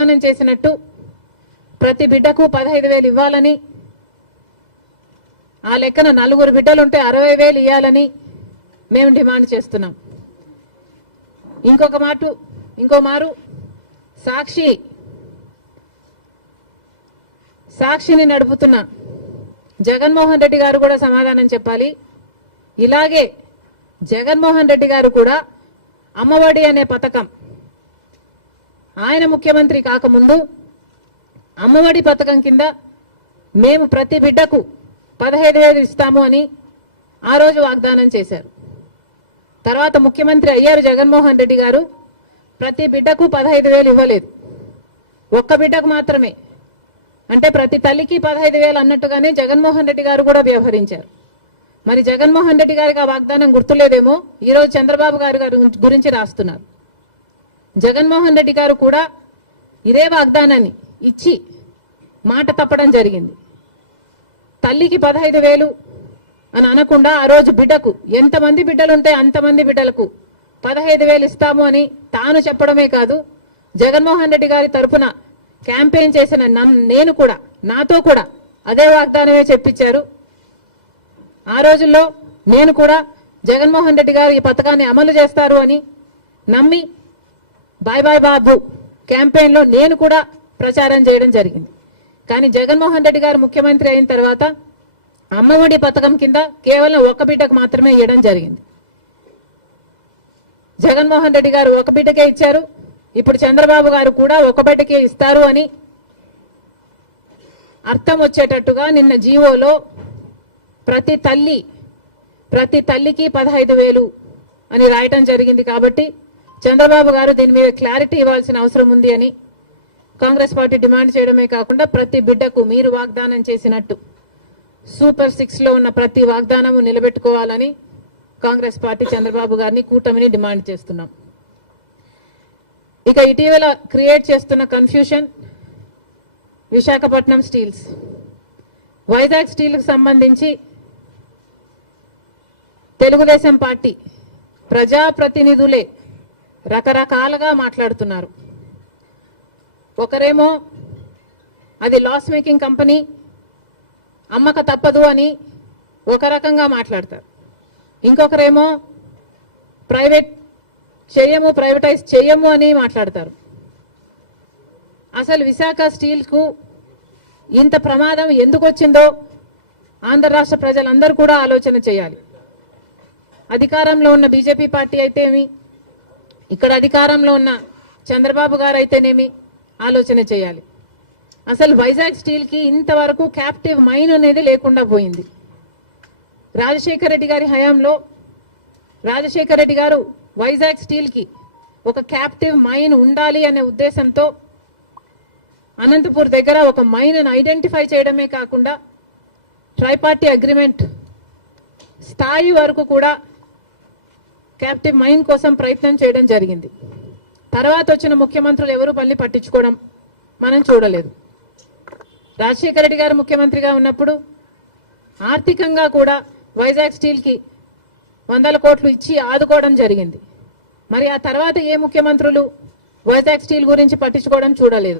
వాగ్దానం చేసినట్టు ప్రతి బిడ్డకు పదహైదు వేలు ఇవ్వాలని ఆ లెక్కన నలుగురు బిడ్డలుంటే అరవై వేలు ఇవ్వాలని మేము డిమాండ్ చేస్తున్నాం. ఇంకొక మాట ఇంకో మారు సాక్షి సాక్షిని నడుపుతున్న జగన్మోహన్ రెడ్డి గారు కూడా సమాధానం చెప్పాలి. ఇలాగే జగన్మోహన్ రెడ్డి గారు కూడా అమ్మఒడి అనే పథకం ఆయన ముఖ్యమంత్రి కాకముందు అమ్మఒడి పథకం కింద మేము ప్రతి బిడ్డకు పదహైదు వేలు ఇస్తాము అని ఆ రోజు వాగ్దానం చేశారు. తర్వాత ముఖ్యమంత్రి అయ్యారు జగన్మోహన్ రెడ్డి గారు. ప్రతి బిడ్డకు పదహైదు వేలు ఇవ్వలేదు. ఒక్క బిడ్డకు మాత్రమే. అంటే ప్రతి తల్లికి పదహైదు వేలు అన్నట్టుగానే జగన్మోహన్ రెడ్డి గారు కూడా వ్యవహరించారు. మరి జగన్మోహన్ రెడ్డి గారికి ఆ వాగ్దానం గుర్తులేదేమో? ఈరోజు చంద్రబాబు గారు గారి గురించి రాస్తున్నారు. జగన్మోహన్ రెడ్డి గారు కూడా ఇదే వాగ్దానాన్ని ఇచ్చి మాట తప్పడం జరిగింది. తల్లికి పదహైదు వేలు అని అనకుండా ఆ రోజు బిడ్డకు ఎంతమంది బిడ్డలుంటే అంతమంది బిడ్డలకు పదహైదు వేలు ఇస్తాము అని తాను చెప్పడమే కాదు జగన్మోహన్ రెడ్డి గారి తరఫున క్యాంపెయిన్ చేసిన నేను కూడా నాతో కూడా అదే వాగ్దానమే చెప్పించారు. ఆ రోజుల్లో నేను కూడా జగన్మోహన్ రెడ్డి గారు ఈ పథకాన్ని అమలు చేస్తారు అని నమ్మి బాయ్ బాయ్ బాబు క్యాంపెయిన్లో నేను కూడా ప్రచారం చేయడం జరిగింది. కానీ జగన్మోహన్ రెడ్డి గారు ముఖ్యమంత్రి అయిన తర్వాత అమ్మఒడి పథకం కింద కేవలం ఒక బిడ్డకు మాత్రమే ఇవ్వడం జరిగింది. జగన్మోహన్ రెడ్డి గారు ఒక బిడ్డకే ఇచ్చారు. ఇప్పుడు చంద్రబాబు గారు కూడా ఒక బిడ్డకే ఇస్తారు అని అర్థం వచ్చేటట్టుగా నిన్న జీవోలో ప్రతి తల్లి ప్రతి తల్లికి పదహైదు వేలు అని రాయటం జరిగింది కాబట్టి చంద్రబాబు గారు దీని మీద క్లారిటీ ఇవ్వాల్సిన అవసరం ఉంది అని కాంగ్రెస్ పార్టీ డిమాండ్ చేయడమే కాకుండా ప్రతి బిడ్డకు మీరు వాగ్దానం చేసినట్టు సూపర్ సిక్స్లో ఉన్న ప్రతి వాగ్దానము నిలబెట్టుకోవాలని కాంగ్రెస్ పార్టీ చంద్రబాబు గారిని కూటమిని డిమాండ్ చేస్తున్నాం. ఇక ఇటీవల క్రియేట్ చేస్తున్న కన్ఫ్యూషన్ విశాఖపట్నం స్టీల్స్. వైజాగ్ స్టీల్కు సంబంధించి తెలుగుదేశం పార్టీ ప్రజాప్రతినిధులే రకరకాలుగా మాట్లాడుతున్నారు. ఒకరేమో అది లాస్ మేకింగ్ కంపెనీ అమ్మక తప్పదు అని ఒక రకంగా మాట్లాడతారు. ఇంకొకరేమో ప్రైవేట్ చేయము ప్రైవేటైజ్ చేయము అని మాట్లాడతారు. అసలు విశాఖ స్టీల్కు ఇంత ప్రమాదం ఎందుకు వచ్చిందో ఆంధ్ర రాష్ట్ర ప్రజలందరూ కూడా ఆలోచన చేయాలి. అధికారంలో ఉన్న బీజేపీ పార్టీ అయితేమి ఇక్కడ అధికారంలో ఉన్న చంద్రబాబు గారు అయితేనేమి ఆలోచన చేయాలి. అసలు వైజాగ్ స్టీల్కి ఇంతవరకు క్యాప్టివ్ మైన్ అనేది లేకుండా పోయింది. రాజశేఖర రెడ్డి గారి హయాంలో రాజశేఖర రెడ్డి గారు వైజాగ్ స్టీల్కి ఒక క్యాప్టివ్ మైన్ ఉండాలి అనే ఉద్దేశంతో అనంతపూర్ దగ్గర ఒక మైన్ను ఐడెంటిఫై చేయడమే కాకుండా ట్రైపార్టీ అగ్రిమెంట్ స్థాయి వరకు కూడా క్యాప్టివ్ మైన్ కోసం ప్రయత్నం చేయడం జరిగింది. తర్వాత వచ్చిన ముఖ్యమంత్రులు ఎవరు పల్లి పట్టించుకోవడం మనం చూడలేదు. రాజశేఖర రెడ్డి గారు ముఖ్యమంత్రిగా ఉన్నప్పుడు ఆర్థికంగా కూడా వైజాగ్ స్టీల్కి వందల కోట్లు ఇచ్చి ఆదుకోవడం జరిగింది. మరి ఆ తర్వాత ఏ ముఖ్యమంత్రులు వైజాగ్ స్టీల్ గురించి పట్టించుకోవడం చూడలేదు.